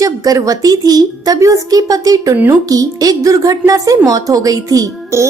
जब गर्भवती थी तभी उसके पति टुन्नू की एक दुर्घटना से मौत हो गई थी।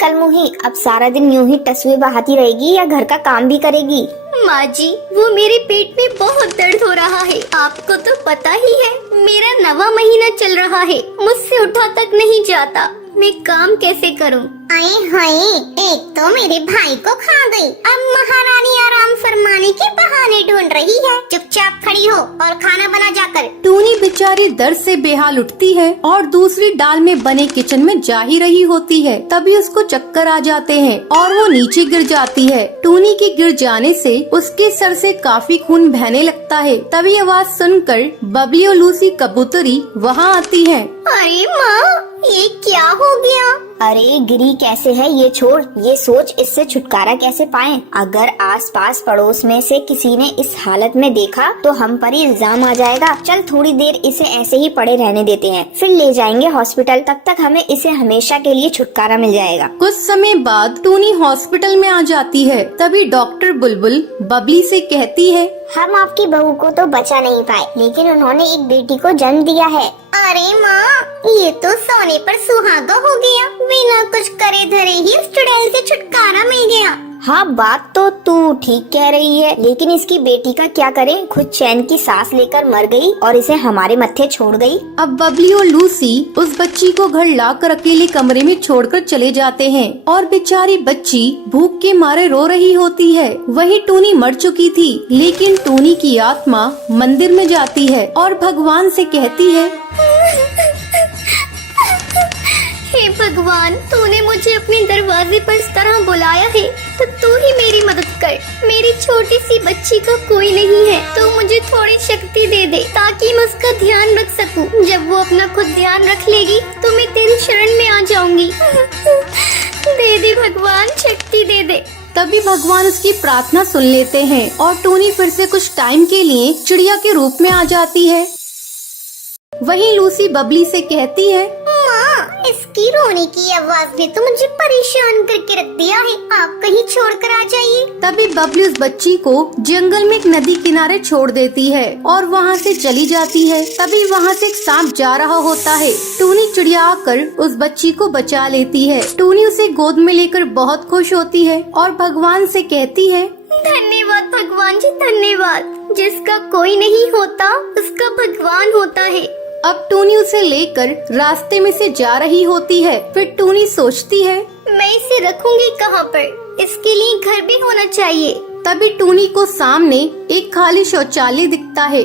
कलमुही अब सारा दिन यूं ही तस्वीर बहाती रहेगी या घर का काम भी करेगी? माँ जी, वो मेरे पेट में बहुत दर्द हो रहा है। आपको तो पता ही है, मेरा 9वां महीना चल रहा है, मुझसे उठा तक नहीं जाता। मैं काम कैसे करूं? आए हाय, एक तो मेरे भाई को खा गई, अब महारानी आराम फरमाने के बहाने ढूंढ रही है। चुपचाप खड़ी हो और खाना बना जाकर। टूनी बेचारी दर्द से बेहाल उठती है और दूसरी डाल में बने किचन में जा ही रही होती है। तभी उसको चक्कर आ जाते हैं और वो नीचे गिर जाती है। टूनी के गिर जाने से उसके सर से काफी खून बहने लगता है। तभी आवाज सुनकर बबली और लूसी कबूतरी वहाँ आती है। अरे माँ, ये क्या हो गया? अरे गिरी कैसे है ये छोड़, ये सोच इससे छुटकारा कैसे पाएं। अगर आसपास पड़ोस में से किसी ने इस हालत में देखा तो हम पर ही इल्जाम आ जाएगा। चल थोड़ी देर इसे ऐसे ही पड़े रहने देते हैं, फिर ले जाएंगे हॉस्पिटल। तब तक हमें इसे हमेशा के लिए छुटकारा मिल जाएगा। कुछ समय बाद टूनी हॉस्पिटल में आ जाती है। तभी डॉक्टर बुलबुल बबली से कहती है, हम आपकी बहू को तो बचा नहीं पाए, लेकिन उन्होंने एक बेटी को जन्म दिया है। अरे माँ, ये तो सोने पर सुहागा हो गया। बिना कुछ करे धरे ही उस चुड़ैल से छुटकारा मिल गया। हाँ, बात तो तू ठीक कह रही है, लेकिन इसकी बेटी का क्या करें? खुद चैन की सांस लेकर मर गई और इसे हमारे मत्थे छोड़ गई। अब बबली और लूसी उस बच्ची को घर लाकर अकेले कमरे में छोड़कर चले जाते हैं और बेचारी बच्ची भूख के मारे रो रही होती है। वही टूनी मर चुकी थी, लेकिन टूनी की आत्मा मंदिर में जाती है और भगवान से कहती है, हे भगवान, तूने मुझे अपने दरवाजे पर इस तरह बुलाया है तो तू ही मेरी मदद कर। मेरी छोटी सी बच्ची का कोई नहीं है, तो मुझे थोड़ी शक्ति दे दे ताकि मैं उसका ध्यान रख सकूं। जब वो अपना खुद ध्यान रख लेगी तो मैं तेरी शरण में आ जाऊंगी। दे दे भगवान, शक्ति दे दे। तभी भगवान उसकी प्रार्थना सुन लेते हैं और टूनी फिर से कुछ टाइम के लिए चिड़िया के रूप में आ जाती है। वहीं लूसी बबली से कहती है, माँ, इसकी रोने की आवाज ने तो मुझे परेशान करके रख दिया है। आप कहीं छोड़कर आ जाइए। तभी बबली उस बच्ची को जंगल में एक नदी किनारे छोड़ देती है और वहाँ से चली जाती है। तभी वहाँ से एक सांप जा रहा होता है। टूनी चिड़िया आकर उस बच्ची को बचा लेती है। टूनी उसे गोद में लेकर बहुत खुश होती है और भगवान से कहती है, धन्यवाद भगवान जी, धन्यवाद। जिसका कोई नहीं होता उसका भगवान होता है। अब टूनी उसे लेकर रास्ते में से जा रही होती है। फिर टूनी सोचती है, मैं इसे रखूंगी कहाँ पर? इसके लिए घर भी होना चाहिए। तभी टूनी को सामने एक खाली शौचालय दिखता है।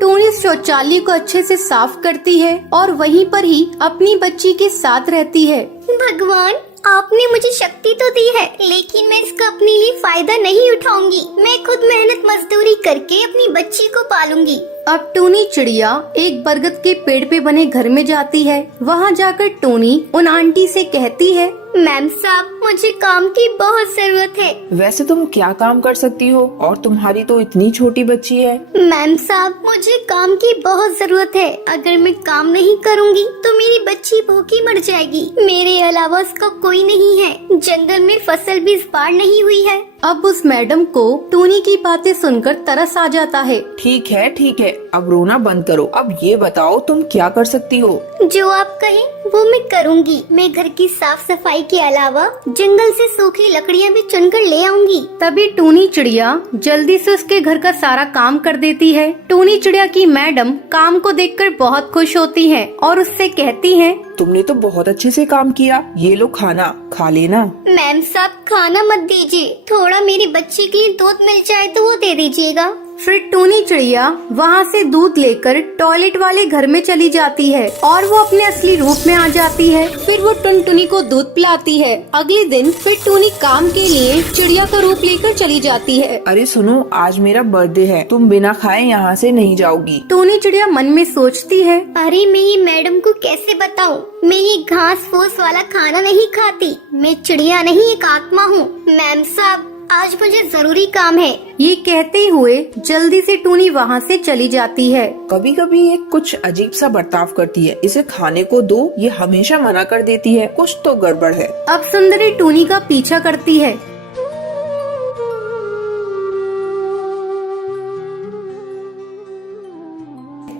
टूनी शौचालय को अच्छे से साफ करती है और वहीं पर ही अपनी बच्ची के साथ रहती है। भगवान, आपने मुझे शक्ति तो दी है, लेकिन मैं इसका अपने लिए फायदा नहीं उठाऊंगी। मैं खुद मेहनत मजदूरी करके अपनी बच्ची को पालूंगी। अब टूनी चिड़िया एक बरगद के पेड़ पे बने घर में जाती है। वहाँ जाकर टूनी उन आंटी से कहती है, मैम साहब, मुझे काम की बहुत जरूरत है। वैसे तुम क्या काम कर सकती हो? और तुम्हारी तो इतनी छोटी बच्ची है। मैम साहब, मुझे काम की बहुत जरूरत है। अगर मैं काम नहीं करूंगी तो मेरी बच्ची भूखी मर जाएगी। मेरे अलावा उसका कोई नहीं है। जंगल में फसल भी इस बार नहीं हुई है। अब उस मैडम को टूनी की बातें सुनकर तरस आ जाता है। ठीक है, अब रोना बंद करो। अब ये बताओ तुम क्या कर सकती हो? जो आप कहें वो मैं करूंगी। मैं घर की साफ सफाई के अलावा जंगल से सूखी लकड़ियाँ भी चुनकर ले आऊंगी। तभी टूनी चिड़िया जल्दी से उसके घर का सारा काम कर देती है। टूनी चिड़िया की मैडम काम को देखकर बहुत खुश होती है और उससे कहती है, तुमने तो बहुत अच्छे से काम किया। ये लो खाना, खा लेना। मैम साहब, खाना मत दीजिए, थोड़ा मेरी बच्ची के लिए दूध मिल जाए तो वो दे दीजिएगा। फिर टूनी चिड़िया वहाँ से दूध लेकर टॉयलेट वाले घर में चली जाती है और वो अपने असली रूप में आ जाती है। फिर वो टुनटुनी को दूध पिलाती है। अगले दिन फिर टूनी काम के लिए चिड़िया का रूप लेकर चली जाती है। अरे सुनो, आज मेरा बर्थडे है, तुम बिना खाए यहाँ से नहीं जाओगी। टूनी चिड़िया मन में सोचती है, अरे मैं ये मैडम को कैसे बताऊं? मैं ये घास फूस वाला खाना नहीं खाती। मैं चिड़िया नहीं, एक आत्मा हूँ। मैम साहब, आज मुझे जरूरी काम है। ये कहते हुए जल्दी से टूनी वहाँ से चली जाती है। कभी कभी ये कुछ अजीब सा बर्ताव करती है। इसे खाने को दो, ये हमेशा मना कर देती है। कुछ तो गड़बड़ है। अब सुंदरी टूनी का पीछा करती है।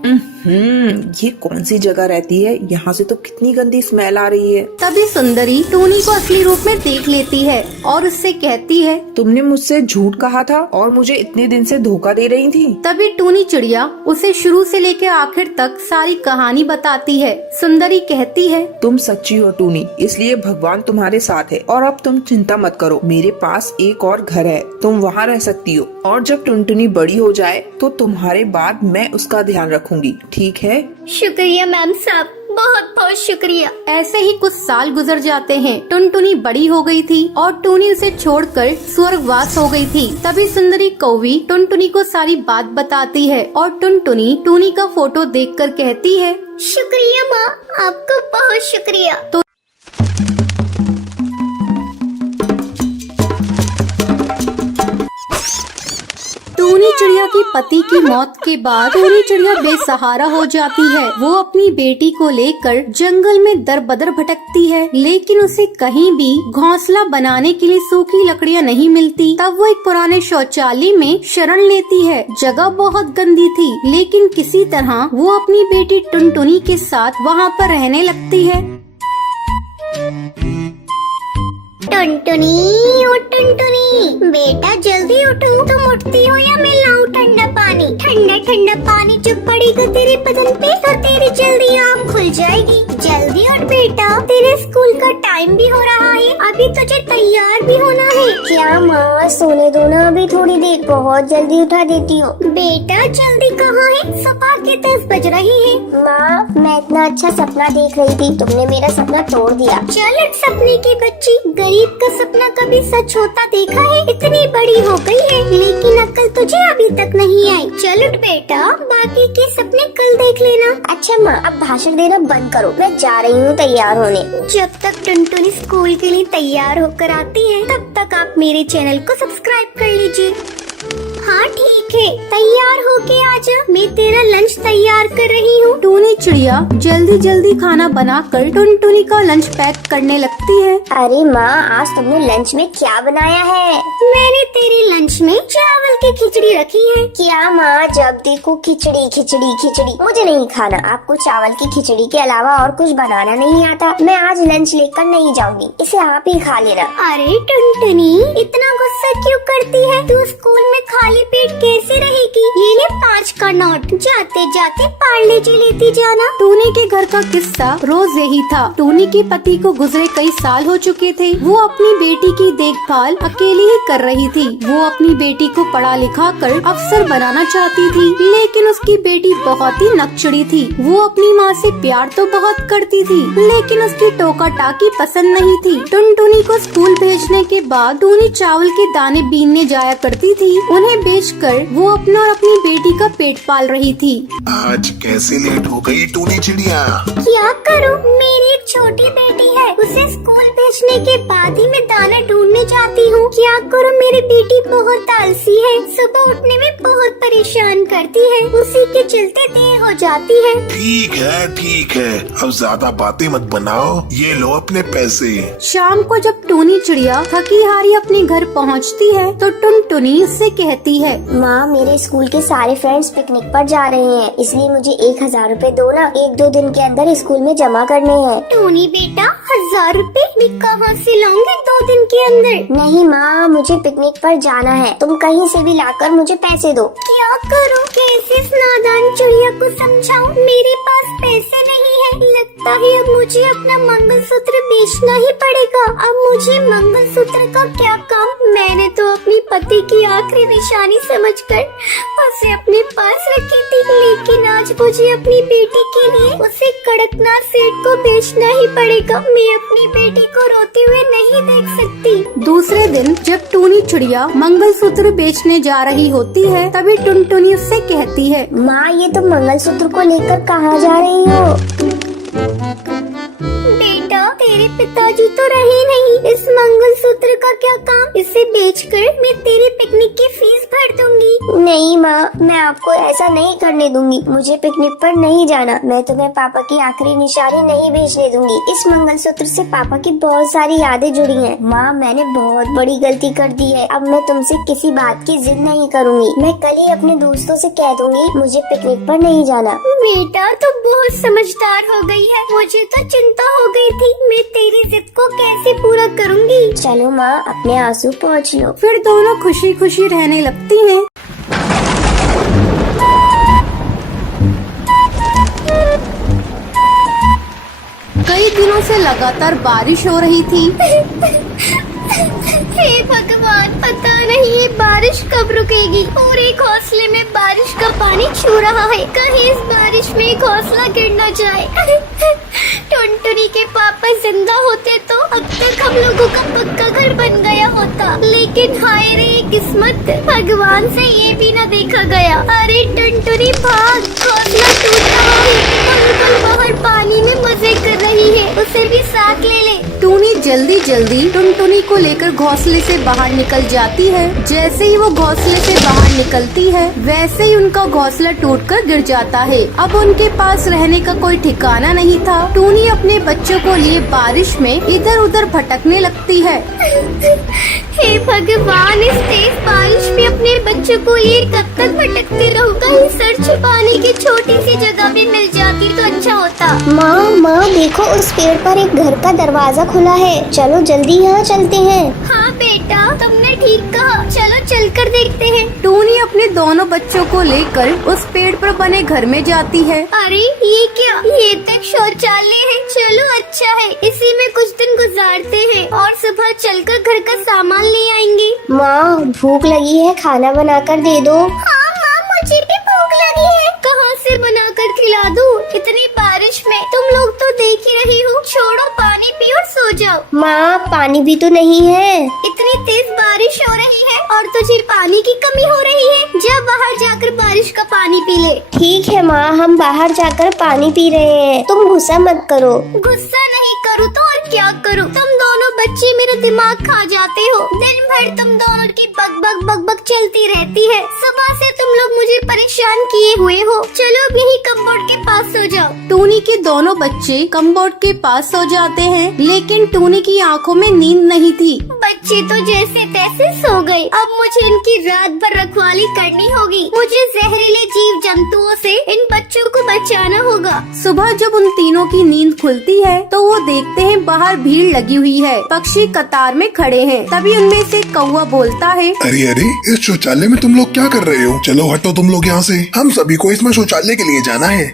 ये कौन सी जगह रहती है? यहाँ से तो कितनी गंदी स्मेल आ रही है। तभी सुंदरी टूनी को असली रूप में देख लेती है और उससे कहती है, तुमने मुझसे झूठ कहा था और मुझे इतने दिन से धोखा दे रही थी। तभी टूनी चिड़िया उसे शुरू से लेकर आखिर तक सारी कहानी बताती है। सुंदरी कहती है, तुम सच्ची हो टूनी, इसलिए भगवान तुम्हारे साथ है और अब तुम चिंता मत करो। मेरे पास एक और घर है, तुम वहाँ रह सकती हो और जब टुनटुनी बड़ी हो जाए तो तुम्हारे बाद मैं उसका ध्यान रखूंगी, ठीक है? शुक्रिया मैम साहब, बहुत बहुत शुक्रिया। ऐसे ही कुछ साल गुजर जाते हैं। टुनटुनी बड़ी हो गई थी और टूनी उसे छोड़कर स्वर्गवास हो गई थी। तभी सुंदरी कौवी टुनटुनी को सारी बात बताती है और टुनटुनी टूनी का फोटो देखकर कहती है, शुक्रिया माँ, आपका बहुत शुक्रिया। टूनी चिड़िया की पति की मौत के बाद टूनी चिड़िया बेसहारा हो जाती है। वो अपनी बेटी को लेकर जंगल में दर बदर भटकती है, लेकिन उसे कहीं भी घोंसला बनाने के लिए सूखी लकड़ियाँ नहीं मिलती। तब वो एक पुराने शौचालय में शरण लेती है। जगह बहुत गंदी थी, लेकिन किसी तरह वो अपनी बेटी टुनटुनी के साथ वहाँ पर रहने लगती है। टुनटुनी, ओ टुनटुनी, बेटा जल्दी उठो। तुम उठती हो या मैं लाऊं ठंडा पानी? ठंडा ठंडा पानी जब पड़ेगा तेरे बदन पे तो तेरी जल्दी आँख खुल जाएगी। जल्दी उठ बेटा, तेरे स्कूल का टाइम भी हो रहा है, अभी तुझे तैयार भी होना है। क्या माँ, सोने दो ना अभी थोड़ी देर, बहुत जल्दी उठा देती हूँ। बेटा जल्दी कहाँ है? सुबह के 10 बज रही है। माँ, मैं इतना अच्छा सपना देख रही थी, तुमने मेरा सपना तोड़ दिया। चल उठ सपने की बच्ची, गरीब का सपना कभी सच होता देखा है? इतनी बड़ी हो गई है लेकिन अक्ल तुझे अभी तक नहीं आई। चल उठ बेटा, बाकी के सपने कल देख लेना। अच्छा माँ, अब भाषण देना बंद करो, मैं जा रही हूँ तैयार होने। जब तक टुनटुनी स्कूल के लिए तैयार होकर आती है तब तक आप मेरे चैनल को सब्सक्राइब कर लीजिए। हाँ ठीक है, तैयार होके आजा, मैं तेरा लंच तैयार कर रही हूँ। टूनी चिड़िया जल्दी जल्दी खाना बनाकर टुनटुनी का लंच पैक करने लगती है। अरे माँ, आज तुमने लंच में क्या बनाया है? मैंने तेरे लंच में चावल की खिचड़ी रखी है। क्या माँ, जब देखो खिचड़ी खिचड़ी खिचड़ी, मुझे नहीं खाना। आपको चावल की खिचड़ी के अलावा और कुछ बनाना नहीं आता? मैं आज लंच लेकर नहीं जाऊंगी, इसे आप ही खा लेना। अरे टुनटुनी, इतना गुस्सा क्यों करती है? तू स्कूल में खाली पेट कैसे रहेगी? ये ले 5 का नोट, जाते जाते पार्ले जी लेती जाना। टूनी के घर का किस्सा रोज यही था। टूनी के पति को गुजरे कई साल हो चुके थे। वो अपनी बेटी की देखभाल अकेली ही कर रही थी। वो अपनी बेटी को पढ़ा लिखा कर अफसर बनाना चाहती थी, लेकिन उसकी बेटी बहुत ही नकचड़ी थी। वो अपनी माँ से प्यार तो बहुत करती थी, लेकिन उसकी टोका टाकी पसंद नहीं थी। टुनटुनी को स्कूल भेजने के बाद टूनी चावल के दाने बीनने जाया करती थी। उन्हें बेचकर वो अपना और अपनी बेटी का पेट पाल रही थी। आज कैसे लेट हो गई टूनी चिड़िया? क्या करूं, मेरी एक छोटी बेटी है, उसे स्कूल भेजने के बाद ही मैं दाना ढूंढने जाती हूँ। क्या करूं, मेरी बेटी बहुत आलसी है, सुबह उठने में बहुत परेशान करती है, उसी के चलते देर हो जाती है। ठीक है, अब ज्यादा बातें मत बनाओ, ये लो अपने पैसे। शाम को जब टूनी चिड़िया थकी हारी अपने घर पहुँचती है तो टुनटुनी उससे कहती है, माँ, मेरे स्कूल के सारे फ्रेंड्स पिकनिक पर जा रहे हैं, इसलिए मुझे 1000 रुपए दो ना, 1-2 दिन के अंदर स्कूल में जमा करने हैं। टूनी बेटा, 1000 रुपए मैं कहाँ से लाऊंगी 2 दिन के अंदर? नहीं माँ, मुझे पिकनिक पर जाना है, तुम कहीं से भी लाकर मुझे पैसे दो। क्या करूँ, कैसे इस नादान चिड़िया को समझाऊं? मेरे पास पैसे नहीं है। लगता है अब मुझे अपना मंगलसूत्र बेचना ही पड़ेगा। अब मुझे मंगलसूत्र का क्या काम? मैंने तो अपनी पति की आखिरी निशानी समझकर उसे अपने पास रखी थी, लेकिन आज मुझे अपनी बेटी के लिए उसे कड़कनाथ सेठ को बेचना ही पड़ेगा। मैं अपनी बेटी को रोते हुए नहीं देख सकती। दूसरे दिन जब टूनी चिड़िया मंगलसूत्र बेचने जा रही होती है तभी टुनटुनी उससे कहती है, माँ, ये तुम मंगलसूत्र को लेकर कहाँ जा रही हो? बेटा, तेरे पिताजी तो रहे नहीं। इस मंगलसूत्र का क्या काम? इसे बेचकर मैं तेरे पिकनिक की फीस भर दूंगी। नहीं माँ, मैं आपको ऐसा नहीं करने दूंगी। मुझे पिकनिक पर नहीं जाना। मैं तुम्हें पापा की आखिरी निशानी नहीं भेजने दूंगी। इस मंगलसूत्र से पापा की बहुत सारी यादें जुड़ी हैं। माँ, मैंने बहुत बड़ी गलती कर दी है। अब मैं तुमसे किसी बात की जिद नहीं करूँगी। मैं कल ही अपने दोस्तों से कह दूंगी मुझे पिकनिक पर नहीं जाना। बेटा तो बहुत समझदार हो गई है। मुझे तो चिंता हो गई थी मैं तेरी जिद को कैसे पूरा करूँगी। चलो माँ, अपने आंसू पोंछ लो। फिर दोनों खुशी खुशी रहने लगती हैं। कई दिनों से लगातार बारिश हो रही थी। हे भगवान, पता नहीं ये बारिश कब रुकेगी। पूरे घोंसले में बारिश का पानी छू रहा है। कहीं इस बारिश में घोंसला गिर न जाए। टुनटुनी के पापा जिंदा होते तो अब तक हम लोगों का पक्का घर बन गया होता। लेकिन हाय रे किस्मत, भगवान से ये भी न देखा गया। अरे टुनटुनी भाग, घोंसला टूट रहा है। बुलबुल बाहर पानी में मजे कर रही है, उसे भी साथ ले ले। टूनी जल्दी जल्दी टुनटुनी को लेकर घोंसले से बाहर निकल जाती है। जैसे ही वो घोंसले से बाहर निकलती है वैसे ही उनका घोंसला टूटकर गिर जाता है। अब उनके पास रहने का कोई ठिकाना नहीं था। टूनी अपने बच्चों को लिए बारिश में इधर उधर भटकने लगती है। हे भगवान, इस तेज बारिश में अपने बच्चों को लिए कब तक भटकते रहूंगा। ये सर छुपाने की छोटी सी जगह भी मिल जाती तो अच्छा होता। माँ देखो, उस पेड़ पर एक घर का दरवाजा खुला है। चलो जल्दी यहाँ चलते हैं। हाँ बेटा, तुमने ठीक कहा। चलो चलकर देखते हैं। टूनी अपने दोनों बच्चों को लेकर उस पेड़ पर बने घर में जाती है। अरे ये क्या? ये तक शौचालय है। चलो अच्छा है, इसी में कुछ दिन गुजारते हैं और सुबह चलकर घर का सामान ले आएंगे। माँ, भूख लगी है, खाना बनाकर दे दो। हाँ माँ, मुझे भी भूख लगी है। कहाँ से बनाकर खिला दूँ? इतनी बारिश में तुम लोग तो देख ही रही हो। छोड़ो, पानी पियो और सो जाओ। माँ, पानी भी तो नहीं है। इतनी तेज बारिश हो रही है और तुझे पानी की कमी हो रही है। जा बाहर जाकर बारिश का पानी पी ले। ठीक है माँ, हम बाहर जाकर पानी पी रहे हैं। तुम गुस्सा मत करो। गुस्सा नहीं करूँ तो और क्या करूँ? तुम दोनों बच्चे मेरा दिमाग खा जाते हो। दिन भर तुम दोनों की बक बक चलती रहती है। सुबह से तुम लोग मुझे परेशान किए हुए हो। चलो अब यही कपबोर्ड के पास सो जाओ। टूनी के दोनों बच्चे कमबोर्ड के पास सो जाते हैं, लेकिन टूनी की आंखों में नींद नहीं थी। बच्चे तो जैसे तैसे सो गए। अब मुझे इनकी रात भर रखवाली करनी होगी। मुझे जहरीले जीव जंतुओं से इन बच्चों को बचाना होगा। सुबह जब उन तीनों की नींद खुलती है तो वो देखते हैं बाहर भीड़ लगी हुई है। पक्षी कतार में खड़े हैं। तभी उनमें से कौवा बोलता है, अरे अरे, इस शौचालय में तुम लोग क्या कर रहे हो? चलो हटो तुम लोग यहाँ से। हम सभी को इसमें शौचालय के लिए जाना है।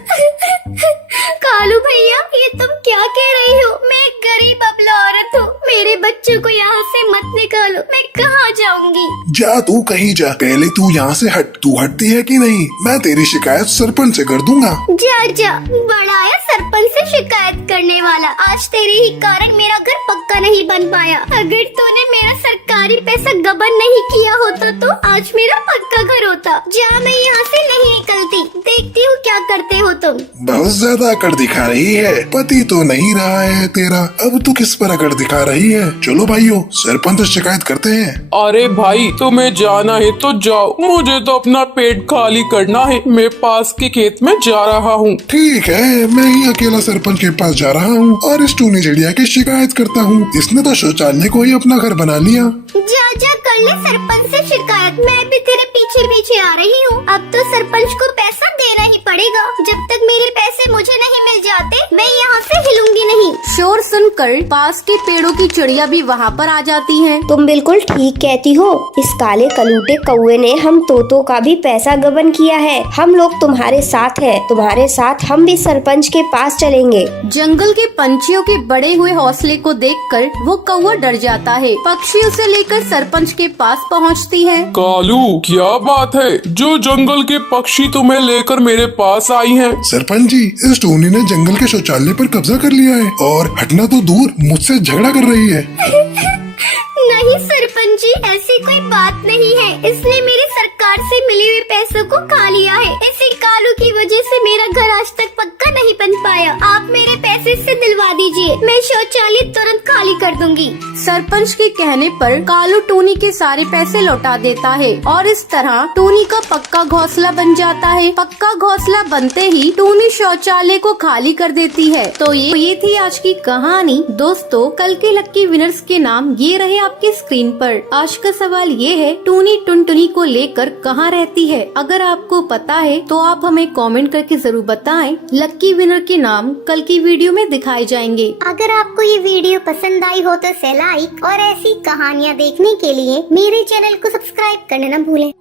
कालू भैया, ये तुम क्या कह रही हो? मैं एक गरीब अबला औरत हूँ। मेरे बच्चों को यहाँ से मत निकालो। मैं कहाँ जाऊँगी? जा तू कहीं जा, पहले तू यहाँ से हट। तू हटती है कि नहीं? मैं तेरी शिकायत सरपंच से कर दूंगा। जा बड़ा आया सरपंच से शिकायत करने वाला। आज तेरे ही कारण मेरा घर पक्का नहीं बन पाया। अगर तूने मेरा सरकारी पैसा गबन नहीं किया होता तो आज मेरा पक्का घर होता। जा, मैं यहाँ से नहीं निकलती। देखती हूँ क्या करते हो तुम। बहुत ज्यादा अकड़ दिखा रही है। पति तो नहीं रहा है तेरा, अब तू किस पर अकड़ दिखा रही है? चलो भाइयों, सरपंच से शिकायत करते हैं। अरे भाई, तुम्हें जाना है तो जाओ, मुझे तो अपना पेट खाली करना है। मैं पास के खेत में जा रहा हूँ। ठीक है, मैं ही अकेला सरपंच के पास जा रहा हूँ और इस टूनी चिड़िया की शिकायत करता हूँ। इसने तो शौचालय को ही अपना घर बना लिया। जा कर ले सरपंच से शिकायत। मैं भी तेरे पीछे पीछे आ रही हूँ। अब तो सरपंच को पैसा देना ही पड़ेगा। जब तक मेरे पैसे मुझे नहीं मिल जाते मैं यहाँ से हिलूंगी नहीं। शोर सुनकर पास के पेड़ों की चिड़िया भी वहाँ पर आ जाती हैं। तुम बिल्कुल ठीक कहती हो। इस काले कलूटे कौवे ने हम तोतों का भी पैसा गबन किया है। हम लोग तुम्हारे साथ हैं। तुम्हारे साथ हम भी सरपंच के पास चलेंगे। जंगल के पंछियों के बड़े हुए हौसले को देखकर वो कौवा डर जाता है। पक्षी उसे लेकर सरपंच के पास पहुँचती है। कालू, क्या बात है? जो जंगल के पक्षी तुम्हें लेकर मेरे पास आई हैं। सरपंच जी, इस टोनी ने जंगल के शौचालय पर कब्जा कर लिया है और हटना तो दूर मुझसे झगड़ा कर रही है। नहीं सरपंच जी, ऐसी कोई बात नहीं है। इसने मेरी सरकार से मिले हुए पैसे पैसों को खा लिया है। इसी कालू की वजह से मेरा घर आज तक पक्का नहीं बन पाया। आप मेरे पैसे से दिलवा दीजिए, मैं शौचालय तुरंत खाली कर दूंगी। सरपंच के कहने पर कालू टूनी के सारे पैसे लौटा देता है और इस तरह टूनी का पक्का घोंसला बन जाता है। पक्का घोंसला बनते ही टूनी शौचालय को खाली कर देती है। तो ये थी आज की कहानी। दोस्तों, कल के लक्की विनर्स के नाम ये रहे आपके स्क्रीन पर। आज का सवाल ये है, टूनी टुनटुनी को लेकर कहाँ रहती है? अगर आपको पता है तो आप हमें कमेंट करके जरूर बताएं। लक्की विनर के नाम कल की वीडियो में दिखाए जाएंगे। अगर आपको ये वीडियो पसंद आई हो तो लाइक और ऐसी कहानियाँ देखने के लिए मेरे चैनल को सब्सक्राइब करना न भूलें।